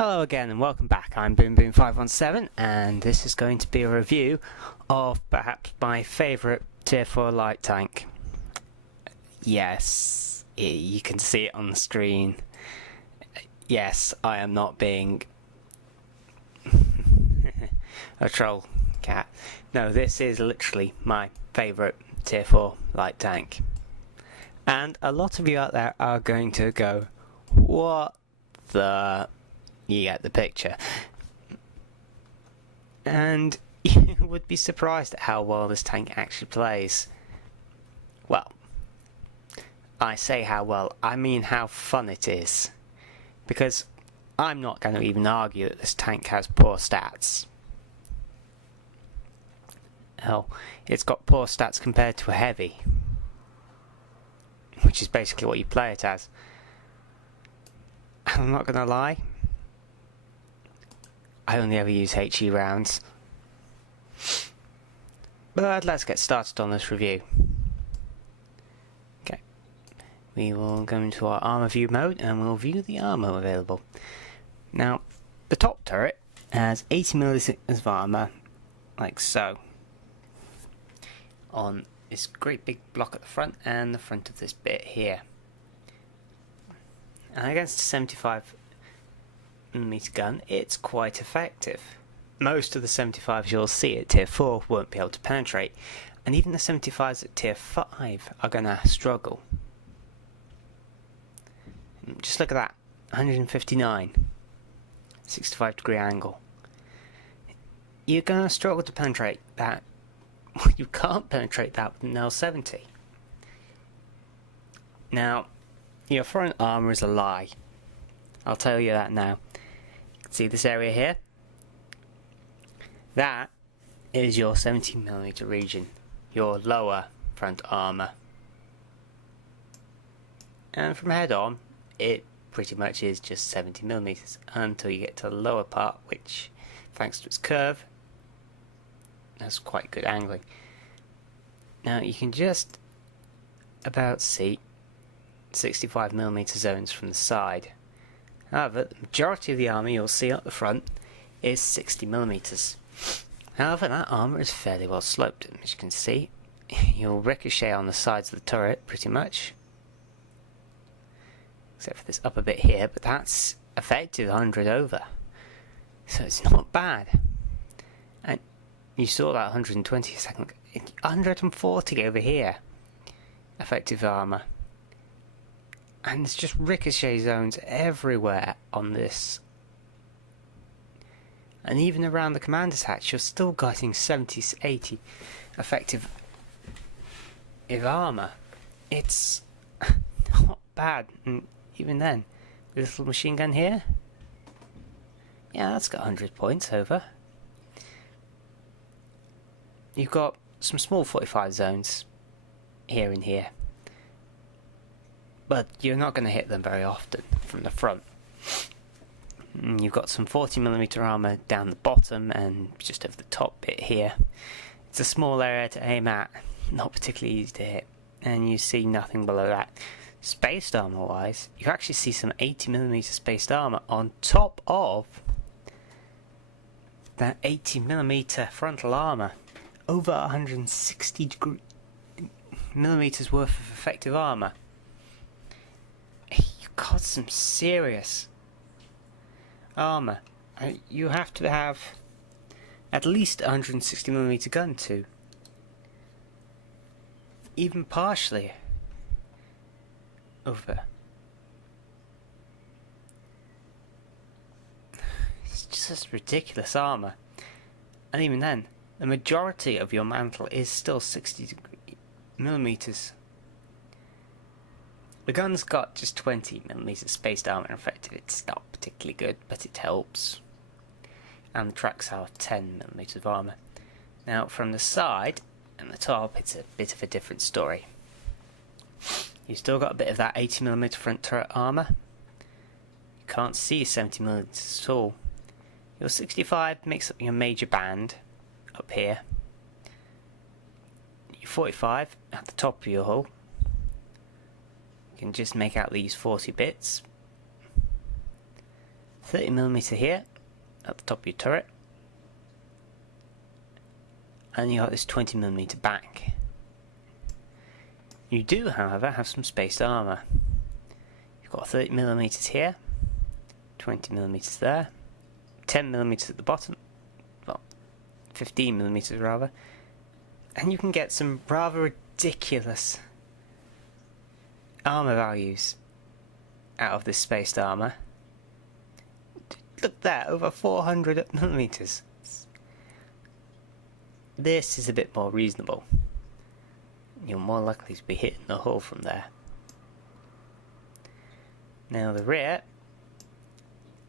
Hello again and welcome back. I'm BoomBoom517 and this is going to be a review of perhaps my favourite tier 4 light tank. Yes, you can see it on the screen. Yes, I am not being a troll cat. No, this is literally my favourite tier 4 light tank. And a lot of you out there are going to go, what the... You get the picture. And you would be surprised at how well this tank actually plays. Well, I say how well, I mean how fun it is. Because I'm not going to even argue that this tank has poor stats. Hell, it's got poor stats compared to a heavy. Which is basically what you play it as. I'm not going to lie. I only ever use HE rounds. But let's get started on this review. Okay. We will go into our armor view mode and we'll view the armor available. Now, the top turret has 80mm of armor, like so. On this great big block at the front and the front of this bit here. And against a 75mm gun, it's quite effective. Most of the 75s you'll see at tier 4 won't be able to penetrate, and even the 75s at tier 5 are going to struggle. Just look at that, 159, 65-degree angle. You're going to struggle to penetrate that. You can't penetrate that with an L70. Now, your front armour is a lie. I'll tell you that now. See this area here? That is your 70mm region, your lower front armour. And from head on, it pretty much is just 70mm until you get to the lower part, which, thanks to its curve, has quite good angling. Now you can just about see 65mm zones from the side. However, the majority of the armour you'll see up the front is 60mm. However, that armour is fairly well sloped, as you can see. You'll ricochet on the sides of the turret, pretty much. Except for this upper bit here, but that's effective 100 over. So it's not bad. And you saw that 120 a second ago. 140 over here. Effective armour. And there's just ricochet zones everywhere on this. And even around the commander's hatch, you're still getting 70 to 80 effective armour. It's not bad. And even then, the little machine gun here, yeah, that's got 100 points over. You've got some small 45 zones here and here. But you're not going to hit them very often from the front. You've got some 40mm armour down the bottom and just over the top bit here. It's a small area to aim at, not particularly easy to hit, and you see nothing below that. Spaced armour wise, you actually see some 80mm spaced armour on top of that 80mm frontal armour. Over 160mm worth of effective armour. Got some serious armour. You have to have at least 160mm gun to even partially over. It's just ridiculous armour. And even then, the majority of your mantle is still 60mm. The gun's got just 20mm spaced armour effective. It's not particularly good, but it helps. And the tracks have 10mm of armour. Now, from the side and the top, it's a bit of a different story. You've still got a bit of that 80mm front turret armour. You can't see 70mm at all. Your 65 makes up your major band up here. Your 45 at the top of your hull. Can just make out these 40 bits. 30mm here at the top of your turret, and you got this 20mm back. You do, however, have some spaced armour. You've got 30mm here, 20mm there, 10mm at the bottom, well, 15mm rather, and you can get some rather ridiculous armour values out of this spaced armour. Look there, over 400mm. This is a bit more reasonable. You're more likely to be hitting the hull from there. Now the rear,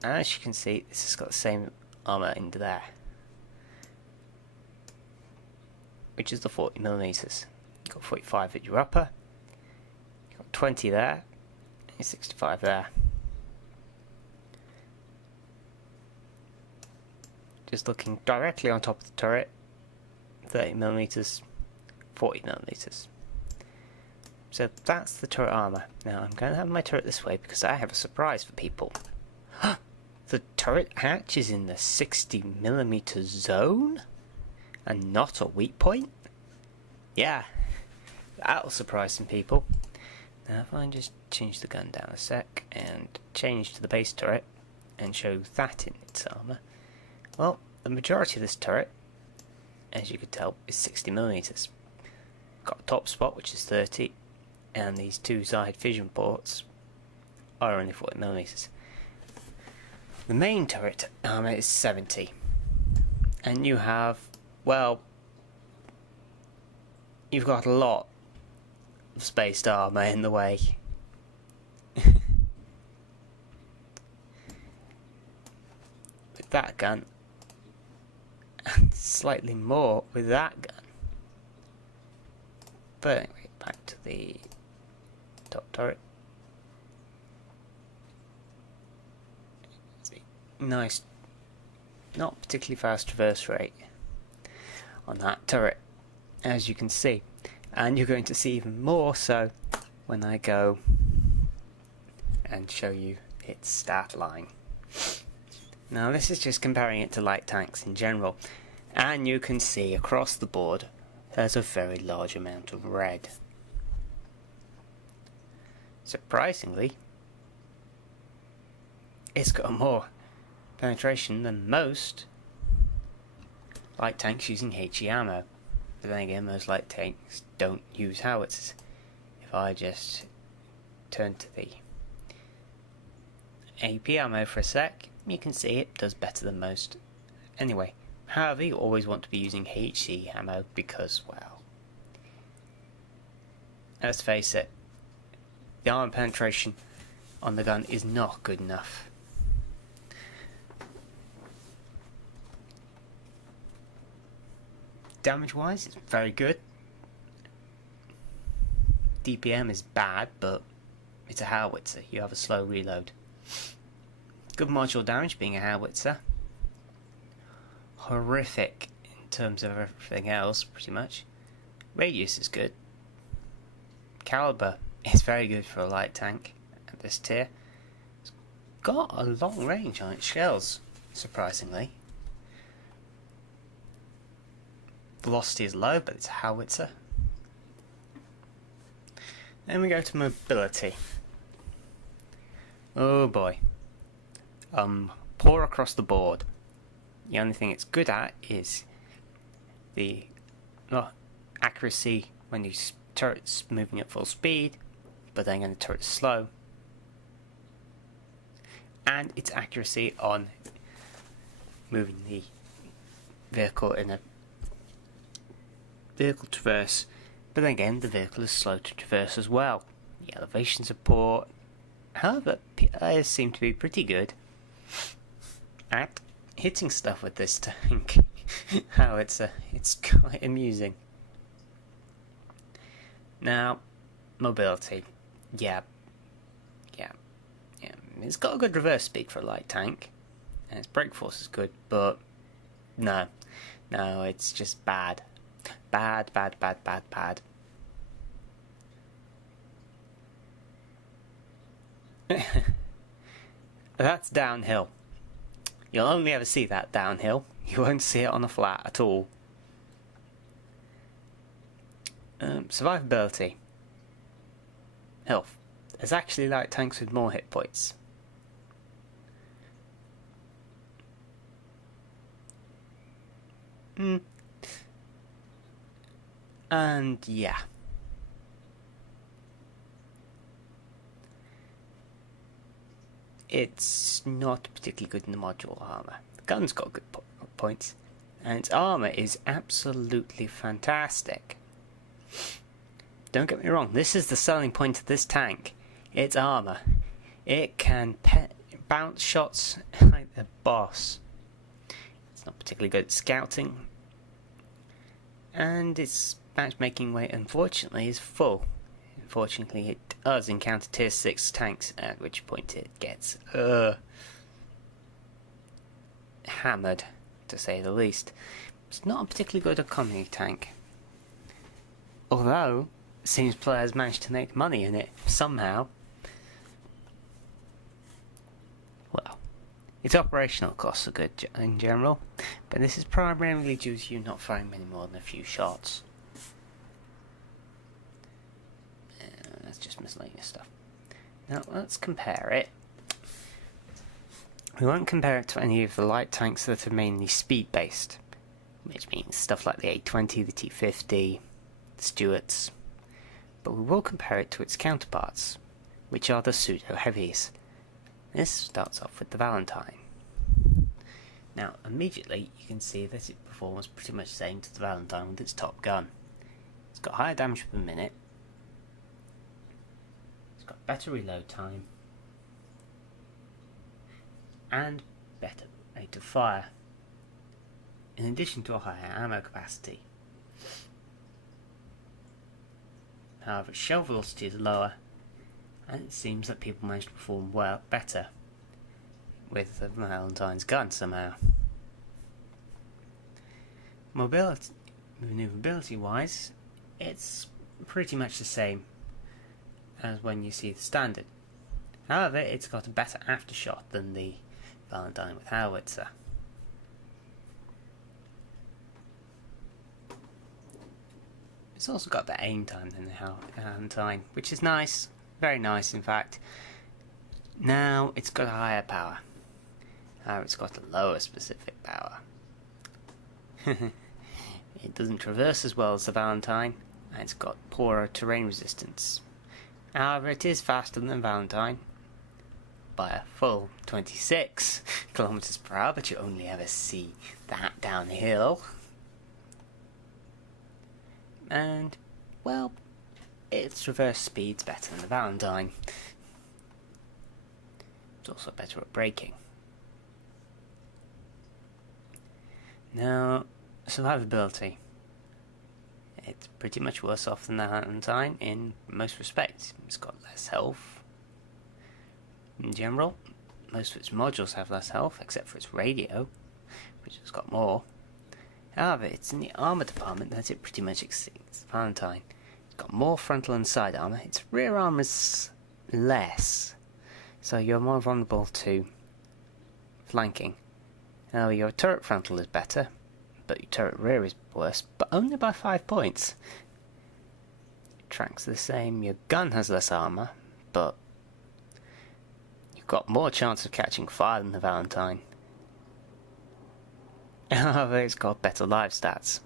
as you can see, this has got the same armour into there, which is the 40mm. You've got 45 at your upper, you've got 20 there, and 65 there. Just looking directly on top of the turret, 30mm, 40mm. So that's the turret armour. Now I'm going to have my turret this way because I have a surprise for people. The turret hatch is in the 60mm zone and not a weak point? Yeah, that'll surprise some people. Now if I just change the gun down a sec and change to the base turret and show that in its armour, well, the majority of this turret, as you could tell, is 60mm. Got a top spot which is 30, and these two side fission ports are only 40mm. The main turret armour is 70, and you have, well, you've got a lot of spaced armour in the way. With that gun, and slightly more with that gun. But anyway, back to the top turret. Nice, not particularly fast traverse rate on that turret, as you can see, and you're going to see even more so when I go and show you its stat line. Now this is just comparing it to light tanks in general, and you can see across the board there's a very large amount of red. Surprisingly, it's got more penetration than most light tanks using HE ammo. But then again, most light tanks don't use howitzers. If I just turn to the AP ammo for a sec, you can see it does better than most. Anyway, however, you always want to be using HE ammo because, well, let's face it, the armor penetration on the gun is not good enough. Damage wise, it's very good. DPM is bad, but it's a howitzer. You have a slow reload. Good module damage being a howitzer. Horrific in terms of everything else, pretty much. Radius is good. Caliber is very good for a light tank at this tier. It's got a long range on its shells, surprisingly. Velocity is low, but it's a howitzer. Then we go to mobility. Oh boy. Poor across the board. The only thing it's good at is the accuracy when the turret's moving at full speed, but then when the turret's slow. And its accuracy on moving the vehicle in a vehicle traverse, but then again the vehicle is slow to traverse as well. The elevation support, however, players seem to be pretty good at hitting stuff with this tank. It's quite amusing. Now, mobility, yeah, it's got a good reverse speed for a light tank, and its brake force is good, but no, it's just bad. Bad. That's downhill. You'll only ever see that downhill. You won't see it on the flat at all. Survivability. Health. There's actually light tanks with more hit points. And yeah. It's not particularly good in the module armour. The gun's got good points, and its armour is absolutely fantastic. Don't get me wrong, this is the selling point of this tank. Its armour. It can bounce shots like the boss. It's not particularly good at scouting, and its matchmaking weight, unfortunately, is full. Unfortunately, it does encounter tier 6 tanks, at which point it gets hammered, to say the least. It's not a particularly good economy tank. Although, it seems players managed to make money in it, somehow. Well, its operational costs are good in general, but this is primarily due to you not firing many more than a few shots. That's just miscellaneous stuff. Now, let's compare it. We won't compare it to any of the light tanks that are mainly speed-based, which means stuff like the A20, the T50, the Stuarts, but we will compare it to its counterparts, which are the pseudo-heavies. This starts off with the Valentine. Now, immediately you can see that it performs pretty much the same to the Valentine with its top gun. It's got higher damage per minute, it's got better reload time, and better rate of fire, in addition to a higher ammo capacity. However, its shell velocity is lower, and it seems that people manage to perform better with the Valentine's gun somehow. Maneuverability wise, it's pretty much the same as when you see the standard. However, it's got a better aftershot than the Valentine with howitzer. It's also got the aim time than the Valentine, which is nice, very nice in fact. Now it's got a higher power. However, it's got a lower specific power. It doesn't traverse as well as the Valentine, and it's got poorer terrain resistance. However, it is faster than the Valentine by a full 26 kilometers per hour, but you only ever see that downhill. And, well, its reverse speed's better than the Valentine. It's also better at braking. Now, survivability. It's pretty much worse off than the Valentine in most respects. It's got less health. In general, most of its modules have less health, except for its radio, which has got more. However, it's in the armour department that it pretty much exceeds the Valentine. It's got more frontal and side armour. Its rear armour is less, so you're more vulnerable to flanking. Now, your turret frontal is better, but your turret rear is worse, but only by 5 points. It tracks the same. Your gun has less armour, but you've got more chance of catching fire than the Valentine. However, it's got better live stats.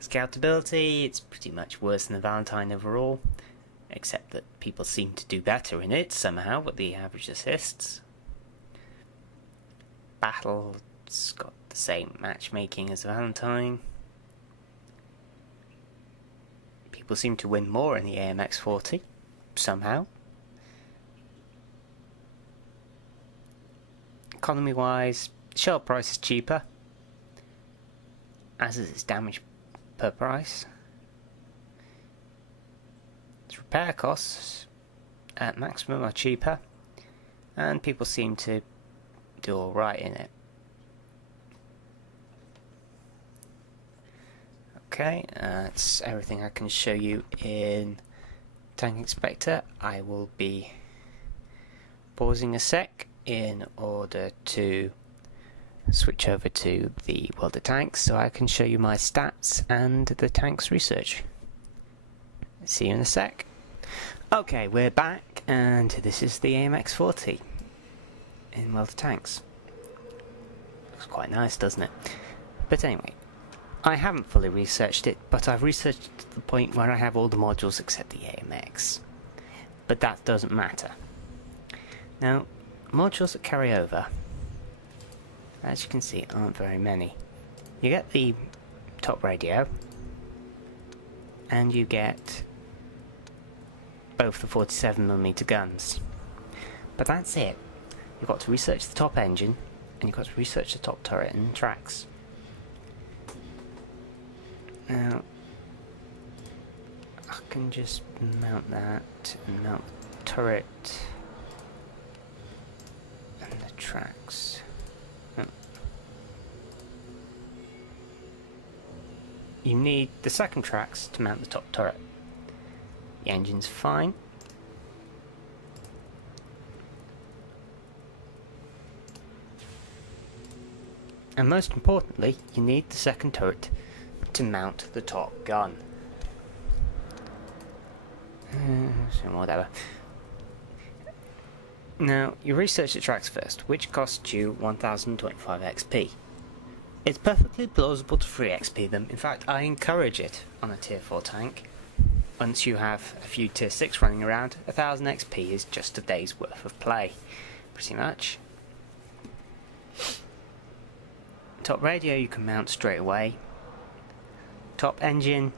Scoutability, it's pretty much worse than the Valentine overall, except that people seem to do better in it somehow with the average assists. Battle, it's got the same matchmaking as the Valentine. People seem to win more in the AMX40, somehow. Economy wise, shell price is cheaper, as is its damage per price. Its repair costs at maximum are cheaper, and people seem to do alright in it. Okay, that's everything I can show you in Tank Inspector. I will be pausing a sec in order to switch over to the World of Tanks so I can show you my stats and the tanks research. See you in a sec. Okay, we're back, and this is the AMX40 in World of Tanks. Looks quite nice, doesn't it? But anyway, I haven't fully researched it, but I've researched it to the point where I have all the modules except the AMX. But that doesn't matter. Now, modules that carry over, as you can see, aren't very many. You get the top radio, and you get both the 47mm guns. But that's it. You've got to research the top engine, and you've got to research the top turret and tracks. Now, I can just mount that, and mount the turret, and the tracks. You need the second tracks to mount the top turret. The engine's fine. And most importantly, you need the second turret to mount the top gun. So whatever. Now, you research the tracks first, which costs you 1025 XP. It's perfectly plausible to free XP them. In fact, I encourage it on a tier 4 tank. Once you have a few tier 6 running around, 1000 XP is just a day's worth of play, pretty much. Top radio you can mount straight away. Top engine,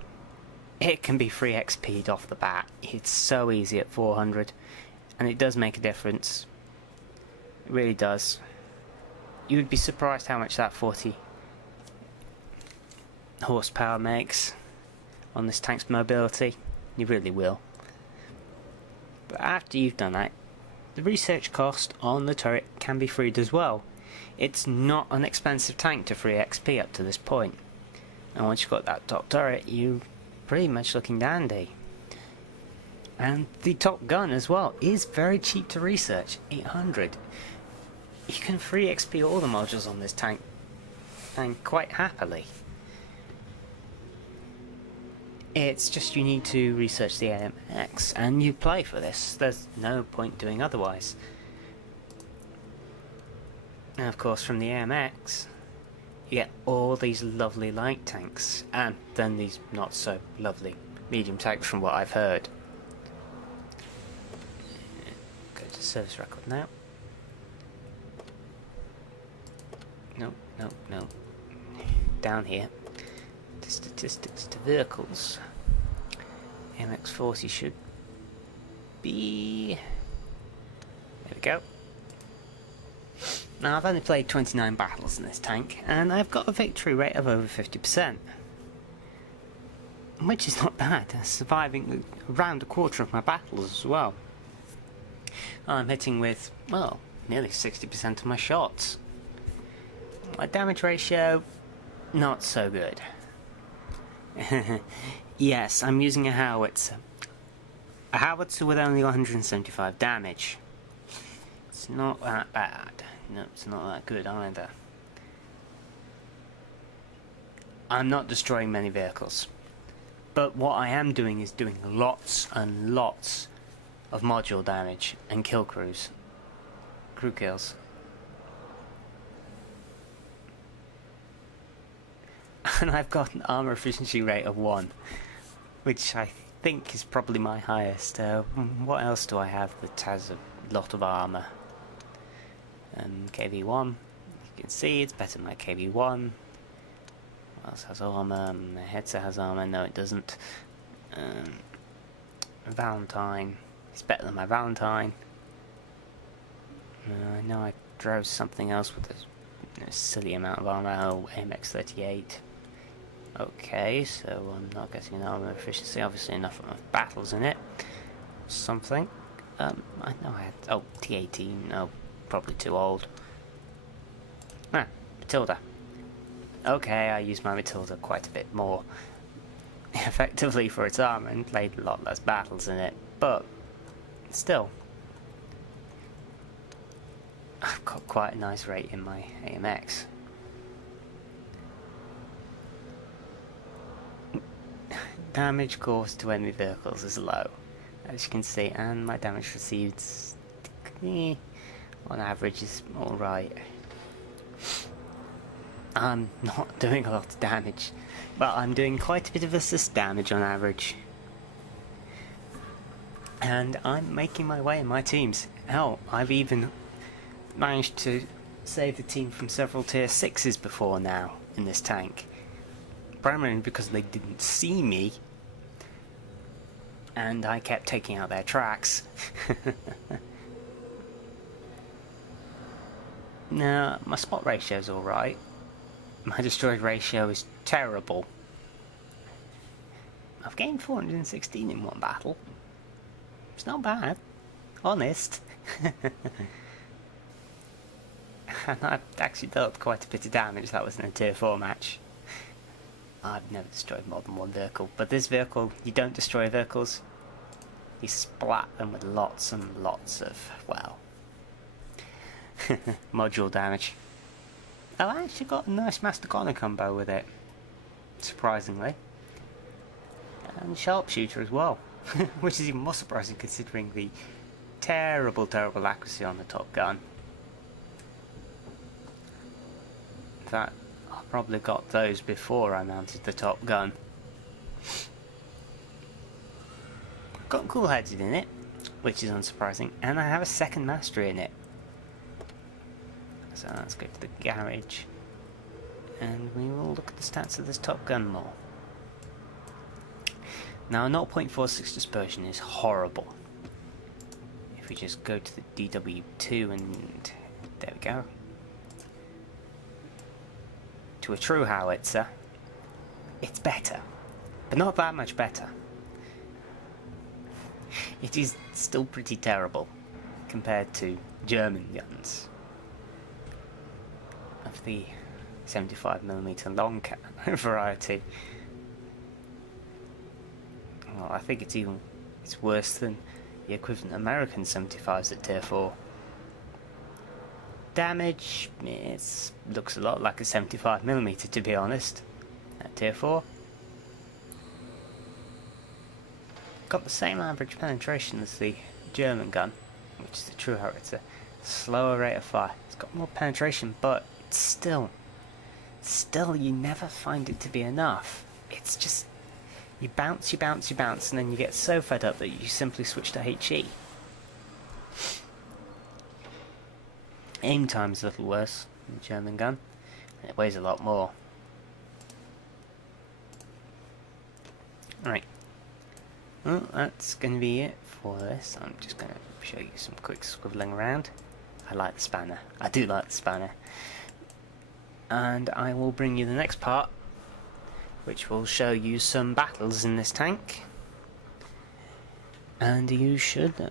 it can be free XP'd off the bat. It's so easy at 400, and it does make a difference. It really does. You would be surprised how much that 40 horsepower makes on this tank's mobility. You really will. But after you've done that, the research cost on the turret can be freed as well. It's not an expensive tank to free XP up to this point. And once you've got that top turret, you're pretty much looking dandy. And the top gun as well is very cheap to research, 800. You can free XP all the modules on this tank, and quite happily. It's just you need to research the AMX, and you play for this. There's no point doing otherwise. And of course, from the AMX, you get all these lovely light tanks, and then these not so lovely medium tanks from what I've heard. Go to service record now. No. Down here. To statistics to vehicles. AMX40 should be... There we go. Now, I've only played 29 battles in this tank, and I've got a victory rate of over 50%. Which is not bad, surviving around a quarter of my battles as well. I'm hitting with, well, nearly 60% of my shots. My damage ratio, not so good. Yes, I'm using a howitzer. A howitzer with only 175 damage. It's not that bad. No, it's not that good either. I'm not destroying many vehicles. But what I am doing is doing lots and lots of module damage and kill crews. Crew kills. And I've got an armor efficiency rate of 1, which I think is probably my highest. What else do I have that has a lot of armor? KV1. You can see it's better than my KV1. What else has armor? My headset has armor. No, it doesn't. Valentine. It's better than my Valentine. I know I drove something else with a silly amount of armor. Oh, AMX38. Okay, so I'm not getting an armor efficiency. Obviously enough of my battles in it. Something. I know I had... Oh, T18. No, probably too old. Matilda. Okay, I used my Matilda quite a bit more effectively for its armor and played a lot less battles in it. But, still. I've got quite a nice rate in my AMX. damage caused to enemy vehicles is low, as you can see, and my damage received, on average, is alright. I'm not doing a lot of damage, but I'm doing quite a bit of assist damage on average. And I'm making my way in my teams. Hell, I've even managed to save the team from several tier 6s before now in this tank. Primarily because they didn't see me, and I kept taking out their tracks. Now, my spot ratio is alright. My destroyed ratio is terrible. I've gained 416 in one battle. It's not bad. Honest. And I've actually dealt quite a bit of damage. That was in a tier 4 match. I've never destroyed more than one vehicle. But this vehicle, you don't destroy vehicles. You splat them with lots and lots of, well, module damage. Oh, I actually got a nice Master Connor combo with it. Surprisingly. And Sharpshooter as well. Which is even more surprising considering the terrible, terrible accuracy on the Top Gun. In fact, I probably got those before I mounted the Top Gun. Got cool heads in it, which is unsurprising, and I have a second mastery in it. So let's go to the garage, and we will look at the stats of this Top Gun more. Now, 0.46 dispersion is horrible. If we just go to the DW2 and there we go. To a true howitzer, it's better, but not that much better. It is still pretty terrible compared to German guns of the 75mm long variety. Well, I think it's worse than the equivalent American 75s at tier 4. Damage, it looks a lot like a 75mm to be honest, at tier 4. Got the same average penetration as the German gun, which is the true howitzer. Slower rate of fire. It's got more penetration, but still you never find it to be enough. It's just, you bounce, and then you get so fed up that you simply switch to HE. Aim time is a little worse than the German gun, and it weighs a lot more. Right. Well, that's going to be it for this. I'm just going to show you some quick squibbling around. I like the spanner. I do like the spanner. And I will bring you the next part, which will show you some battles in this tank. And you should be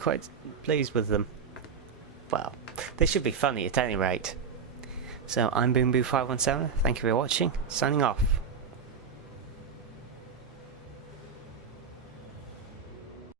quite pleased with them. Well, they should be funny at any rate. So I'm BoomBoo517. Thank you for watching. Signing off.